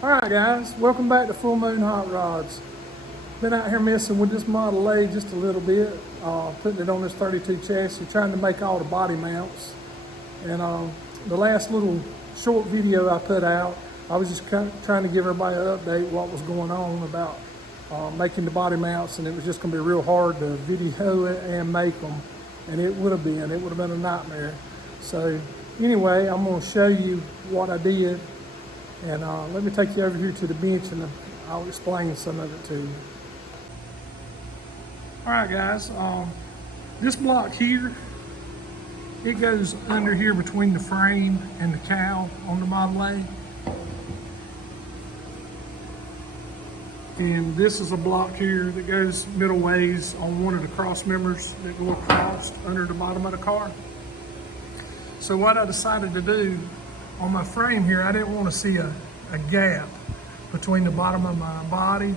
Alright guys, welcome back to Full Moon Hot Rods. Been out here messing with this Model A just a little bit, putting it on this 32 chassis, trying to make all the body mounts. And the last little short video I put out, I was just trying to give everybody an update what was going on about making the body mounts, and it was just going to be real hard to video it and make them, and it would have been a nightmare. So anyway, I'm going to show you what I did. And let me take you over here to the bench and I'll explain some of it to you. All right guys, this block here, it goes under here between the frame and the cowl on the Model A. And this is a block here that goes middle ways on one of the cross members that go across under the bottom of the car. So what I decided to do, on my frame here, I didn't want to see a gap between the bottom of my body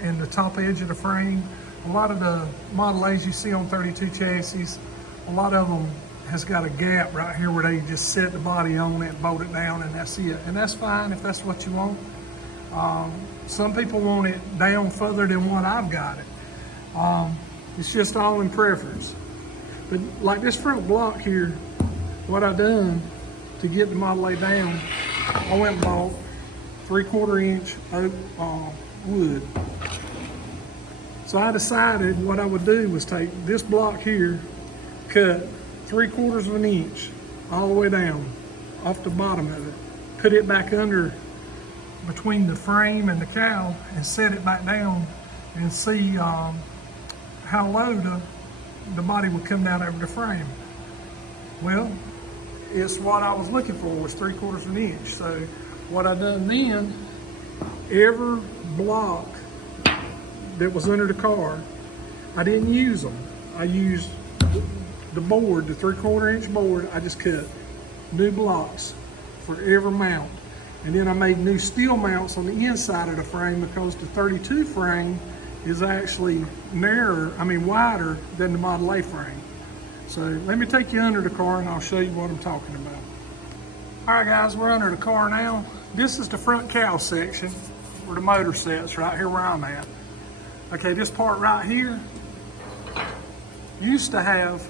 and the top edge of the frame. A lot of the Model A's you see on 32 chassis, a lot of them has got a gap right here where they just set the body on it, bolt it down, and that's it. And that's fine if that's what you want. Some people want it down further than what I've got it. It's just all in preference. But like this front block here, what I done to get the Model A down, I went and bought 3/4 inch oak wood. So I decided what I would do was take this block here, cut 3/4 of an inch all the way down off the bottom of it, put it back under between the frame and the cowl and set it back down and see how low the body would come down over the frame. Well, it's what I was looking for, was 3/4 of an inch. So what I done then, every block that was under the car, I didn't use them. I used the board, the 3/4 inch board. I just cut new blocks for every mount. And then I made new steel mounts on the inside of the frame because the 32 frame is actually wider than the Model A frame. So let me take you under the car and I'll show you what I'm talking about. All right guys, we're under the car now. This is the front cowl section where the motor sits, right here where I'm at. Okay, this part right here used to have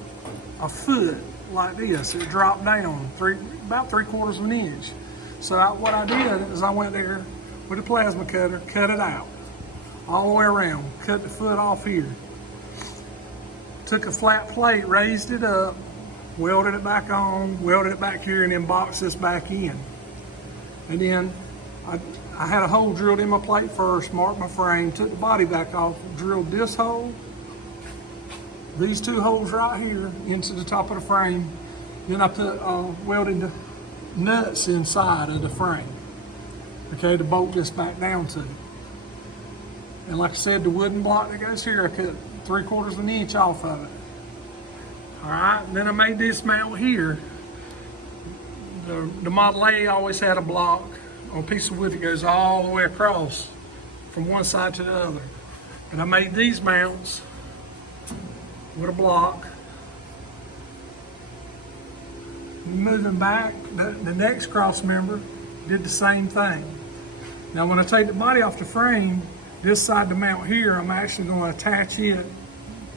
a foot like this. It dropped down about 3/4 of an inch. So what I did is I went there with a plasma cutter, cut it out all the way around, cut the foot off here. Took a flat plate, raised it up, welded it back on, welded it back here, and then boxed this back in. And then I had a hole drilled in my plate first, marked my frame, took the body back off, drilled this hole, these two holes right here into the top of the frame. Then I put welded the nuts inside of the frame, okay, to bolt this back down to. And like I said, the wooden block that goes here, I cut 3/4 of an inch off of it. All right, and then I made this mount here. The Model A always had a block on a piece of wood that goes all the way across from one side to the other. And I made these mounts with a block. Moving back, the next cross member did the same thing. Now when I take the body off the frame, this side of the mount here, I'm actually going to attach it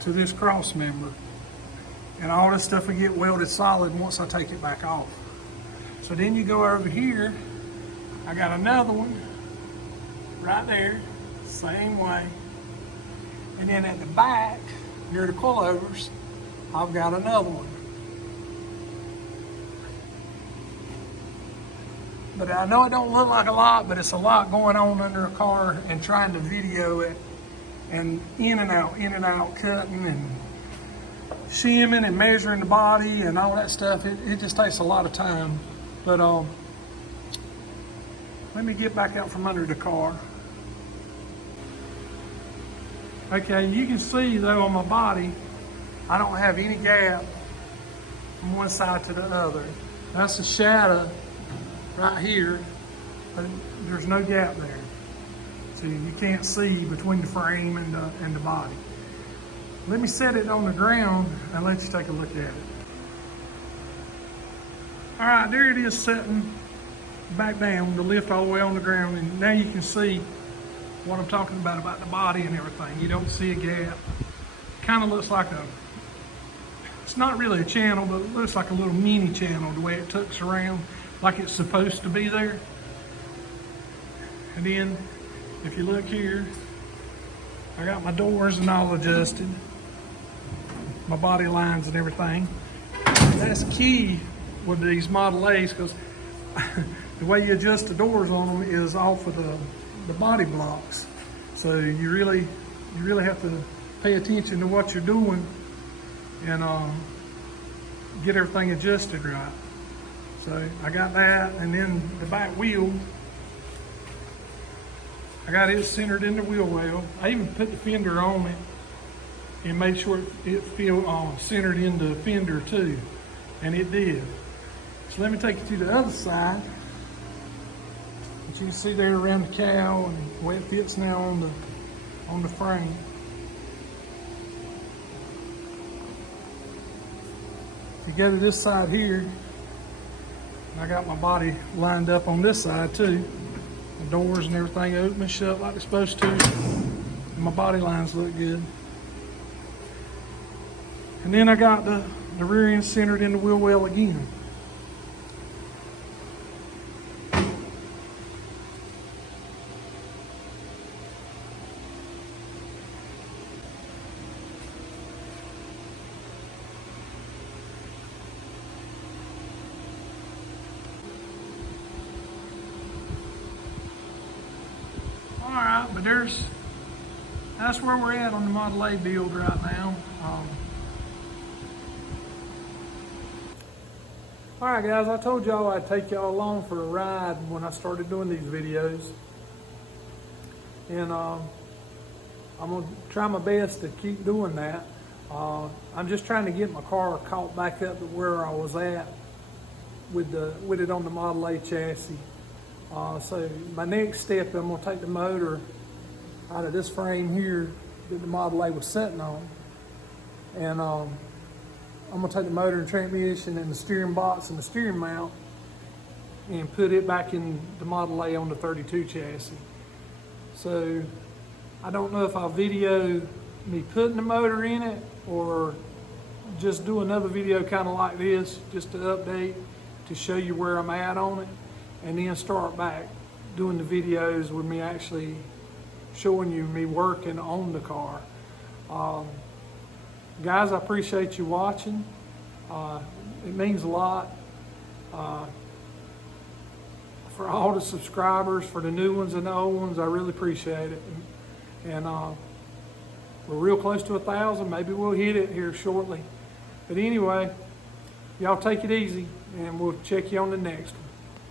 to this cross member. And all this stuff will get welded solid once I take it back off. So then you go over here, I got another one right there, same way. And then at the back, near the coilovers, I've got another one. But I know it don't look like a lot, but it's a lot going on under a car and trying to video it, and in and out, cutting and shimming and measuring the body and all that stuff. It just takes a lot of time. But let me get back out from under the car. Okay, you can see though on my body, I don't have any gap from one side to the other. That's a shadow right here, but there's no gap there. So you can't see between the frame and the body. Let me set it on the ground and let you take a look at it. All right, there it is sitting back down, the lift all the way on the ground, and now you can see what I'm talking about the body and everything. You don't see a gap. Kind of looks like it's not really a channel, but it looks like a little mini channel the way it tucks around like it's supposed to be there. And then if you look here, I got my doors and all adjusted, my body lines and everything. That's key with these Model A's, because the way you adjust the doors on them is off of the body blocks. So you really have to pay attention to what you're doing and get everything adjusted right. So I got that, and then the back wheel, I got it centered in the wheel well. I even put the fender on it and made sure it feel centered in the fender too, and it did. So let me take you to the other side. But you can see there around the cowl and the way it fits now on the frame. If you go to this side here, I got my body lined up on this side too. The doors and everything open and shut like they're supposed to. And my body lines look good. And then I got the rear end centered in the wheel well again. Alright, but that's where we're at on the Model A build right now. Alright guys, I told y'all I'd take y'all along for a ride when I started doing these videos. And I'm going to try my best to keep doing that. I'm just trying to get my car caught back up to where I was at with it on the Model A chassis. So my next step, I'm going to take the motor out of this frame here that the Model A was sitting on, and I'm going to take the motor and transmission and the steering box and the steering mount and put it back in the Model A on the 32 chassis. So I don't know if I'll video me putting the motor in it or just do another video kind of like this, just to update, to show you where I'm at on it, and then start back doing the videos with me actually showing you me working on the car. Guys, I appreciate you watching. It means a lot for all the subscribers, for the new ones and the old ones. I really appreciate it. And we're real close to 1,000. Maybe we'll hit it here shortly. But anyway, y'all take it easy, and we'll check you on the next one.